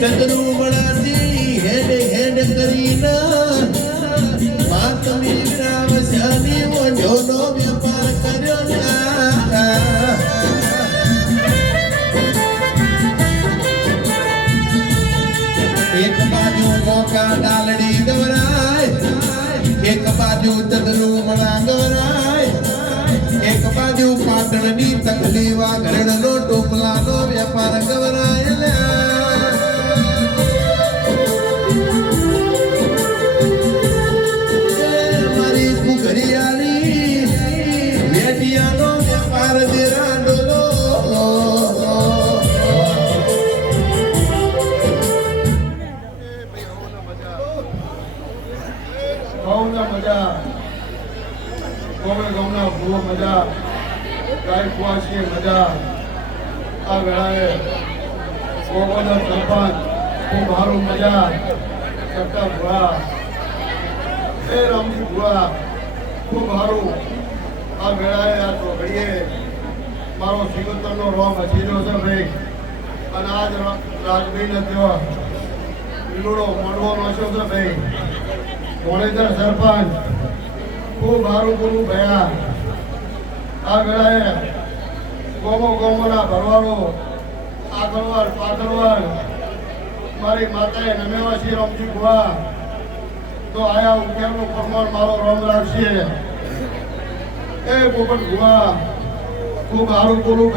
ચંદ્રુ વળાથી હેડ હેડ કરીને માતમી રામ શ્યામી ઓઢોનો વ્યાપાર કર્યો ના. એક બાજુ મોકા ડાલડી દવરાય એક બાજુ ચંદ્રુ મણા ગવરાય એક બાજુ પાટણની તકલી વાઘરણનો ટોપલાનો વેપાર ગવરાય મારો સિગોતરનો રોમ હસીનો છે ભાઈ. અને આજ રાજભાઈને ત્યાં લીલોડો મોડવો નોશ્યો છે ભાઈ. મોણેદર સરપંચ, ખૂબ સારું બોલું ભયા. આ વેળાએ ગોમો ગોમોના ભરવાડો આગળવાડ પાછળવાર મારી માતાએ નમેવા છીએ રમજી ગુવા તો આયા ઉકેલનું પ્રમાણ મારો રમ રાખશે. એ બોપન ગુવા ખૂબ સારું બોલું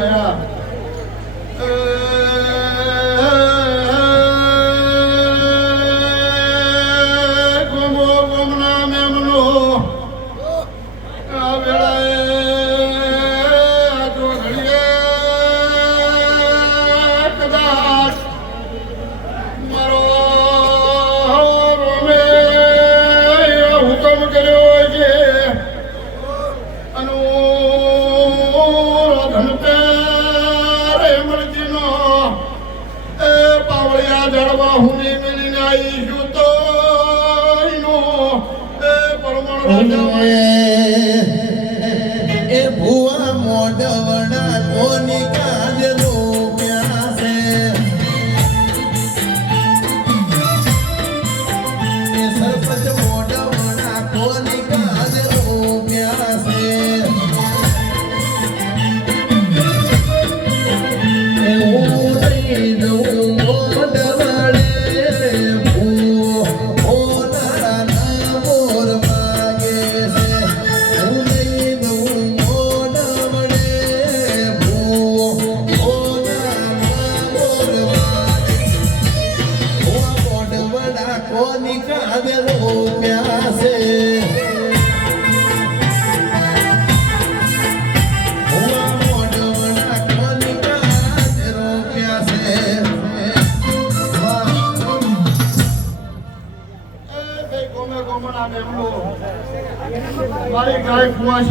પરમણ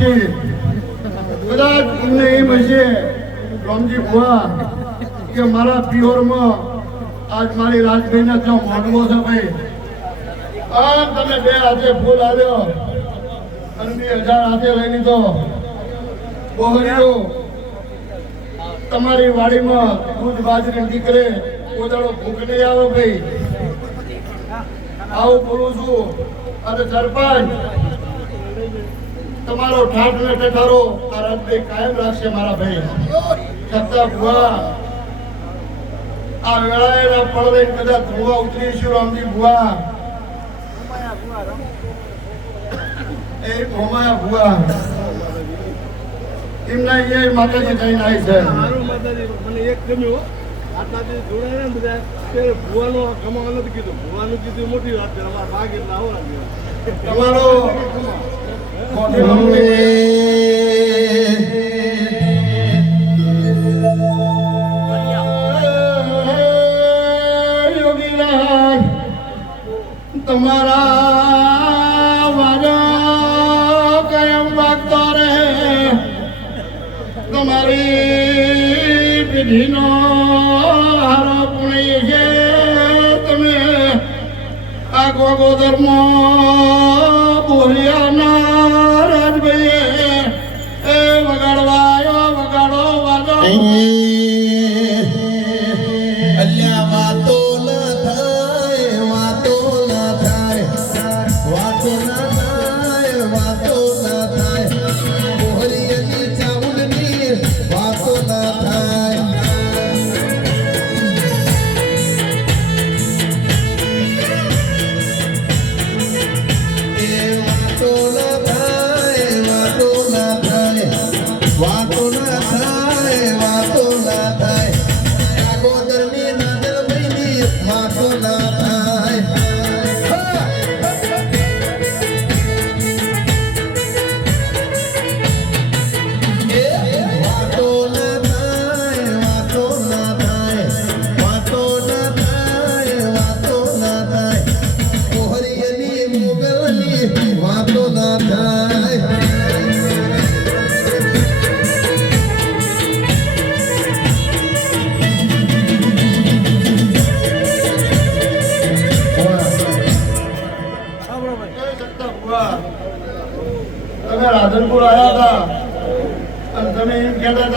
કુવાસી કદાચ તમને એમ હશે રામજી ભુવા, કે મારા પિયોરમાં આજ મારી રાજભાઈને ત્યાં મોડવો છે ભાઈ. આ તમે બે હાથે ફૂલ આવ્યો અને બે હજાર હાથે લઈ લીધો. બહોરીઓ તમારી વાડીમાં દૂધ બાજરી નીકળે કોદાળો ભૂખ નહીં આવે ભાઈ. આવું બોલું છું. અને સરપંચ તમારો ઠાઠ ને ઠઠારો આ રાજભાઈ કાયમ રાખશે મારા ભાઈ. છતાં ભુવા આ વેળાએના પળ લઈને કદાચ ધ્રુવા ઉતરીશું રામજી ભુવા. એ ભોમાયા ભુવા. એમના એ માતાજી થઈને નાય છે. મારું માતાજી મને એક ગમ્યું આટલાથી જોડાયા ને બધા ત્યારે ભુવાનું કમાવાનું કીધું. ભુવાનું કીધું મોટી વાત છે અમારા ભાગ એટલા આવવા તમારો તમારા વાજા કાયમ રહે તમારી પેઢીનો હારો પુણ્ય છે તમે આ ગોગોદરમાં બોલિયાના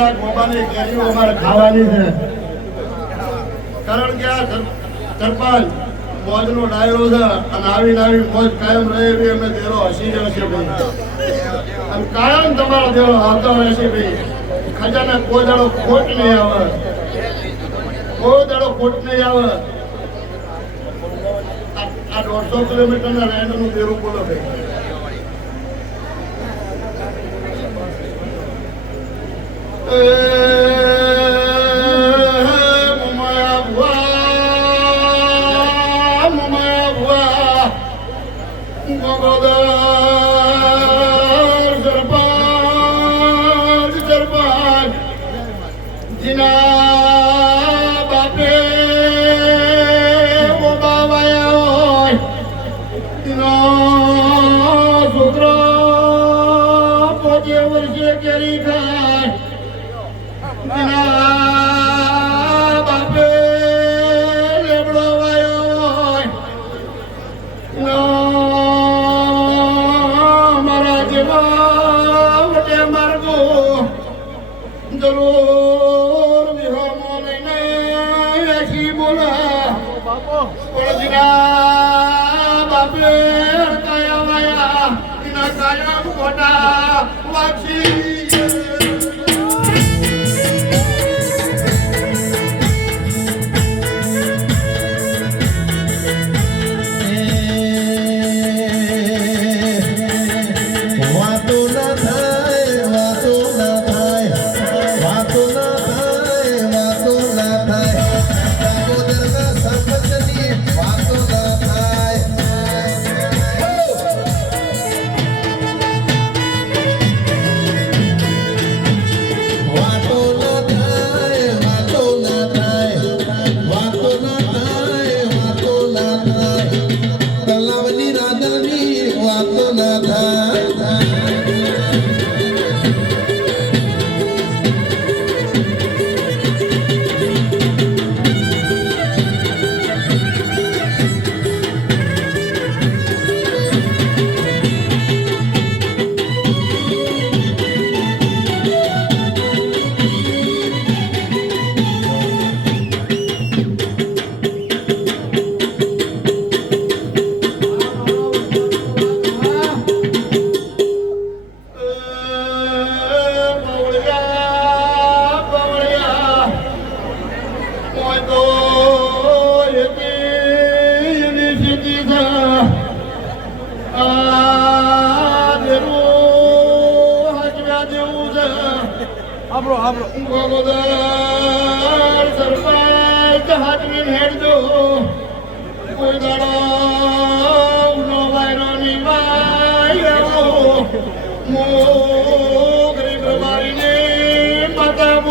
આ ગોબાની કેરીઓ અમારે ખાવાની તમારો દેરો આવતો રહેશે ભાઈ, ખજાના કોઈ દાડો ખોટ નહીં આવે. કોઈ દાડો ખોટ નહીં આવે. આ દોઢસો કિલોમીટરના રેન્ડનું દેરું બોલો ભાઈ. Uh...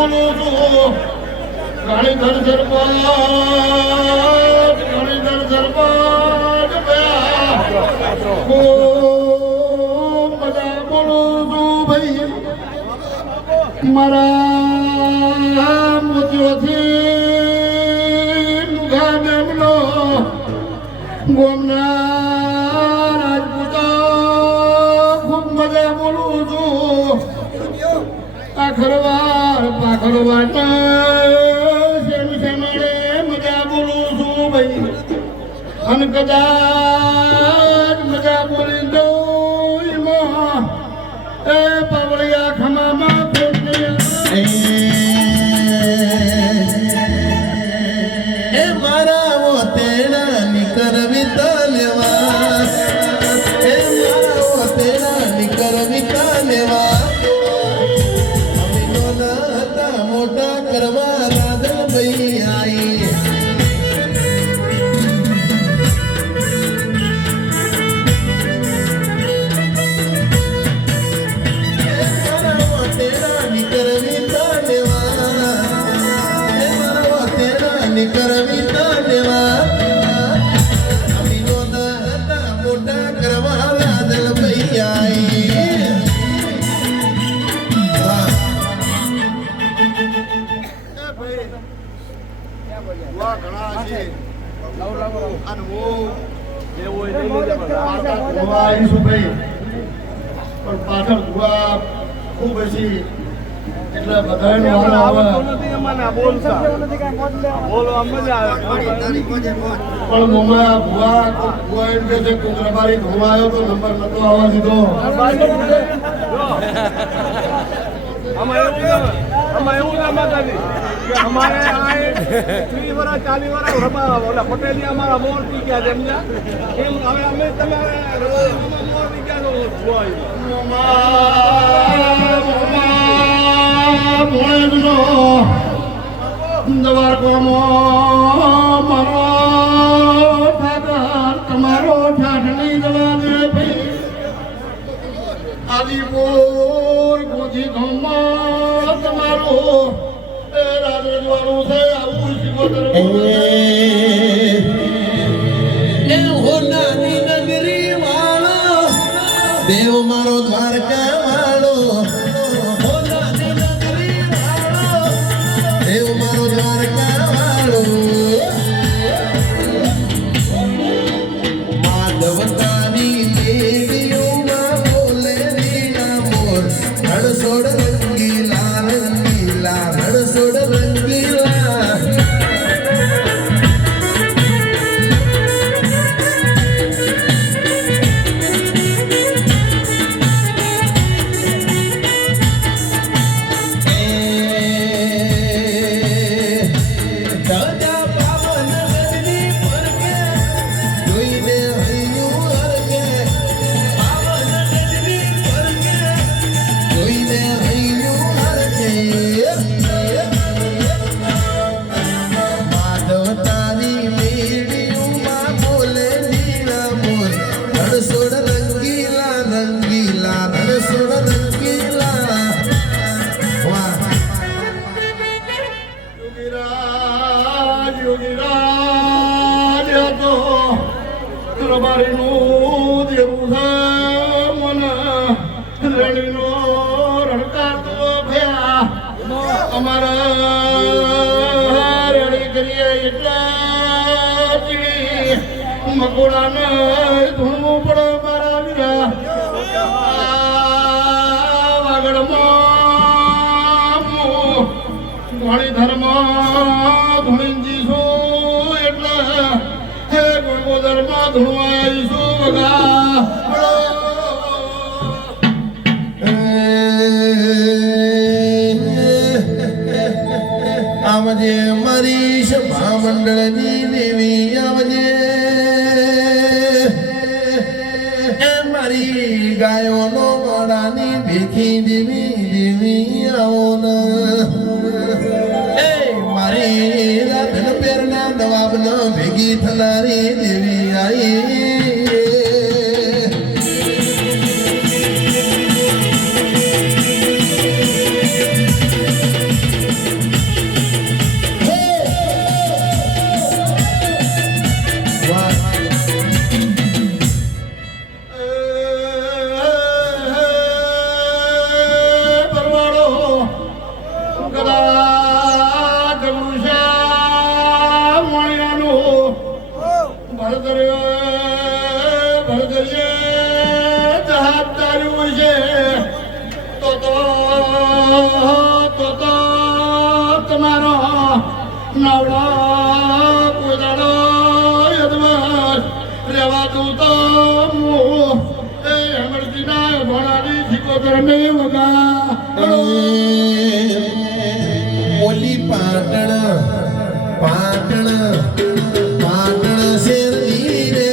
માનું છું? ગણધર સરપાટ ગણધર સરપાટ બધા મારા મોતીઓથી કડવાટા શેનું શેમાડે મજા બોલું છું ભાઈ. અને કદાચ મજા બોલી દઉં એ એટલે બધાનો વારો આવે આવડતું નથી એમાં બોલતા. બોલવા મજા આવે. પણ મોમાં ભુવા ભુવા એમ કે છે કુંદરાબારી ધોવા તો નંબર નતો આવવા દીધો. આમાં એવું માતાજી કે અમારે ત્રીસ વર્ષ ચાલીસ વર્ષ રમા ઓલા પટેલી અમારા મોર ગયા છે સમજ્યા એમ હવે અમે તમારે મોર થઈ ગયા છો જોવા તમારો મકોડાને ધૂણવું પડે મારા વીરા. વાગડમાં ધોણી ધર્મ ધૂણીજી છું એટલે હે ગોગોદરમાં ધોવાઈ છું વગા. આવજે મારી સભા ગાયોનો વાડાની ભેખી દેવી દેવી આવો ને એ મારી રાધન પેરના નવાબનો ભેગી થનારી દેવી આઈ. ને વગા ઓલી પાટણ પાટણ પાટણ શેરની રે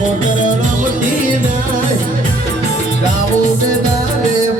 Cortará la botina, la botina de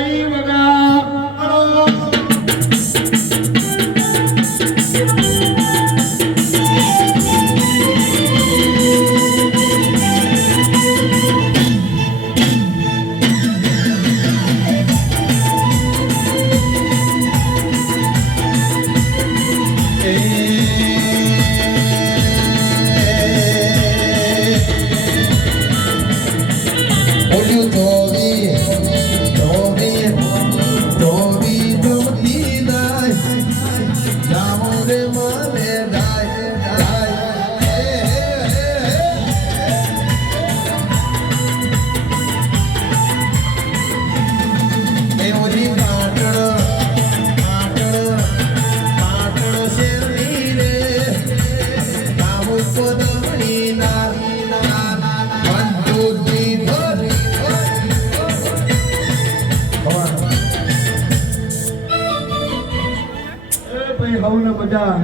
બધા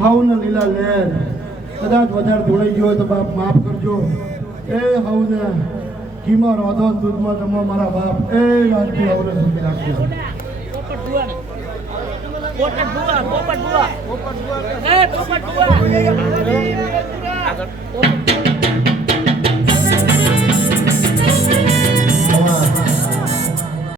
હવને લીલા લહેર. કદાચ વધારે ધોળાઈ ગયો હોય તો બાપ માફ કરજો. એ હવને ઘીમાં રોધો દૂધમાં જમો મારા બાપ. એ રાજથી હવને સુધી રાખજો. પોપટ બુઆ પોપટ બુઆ એ પોપટ બુઆ આગળ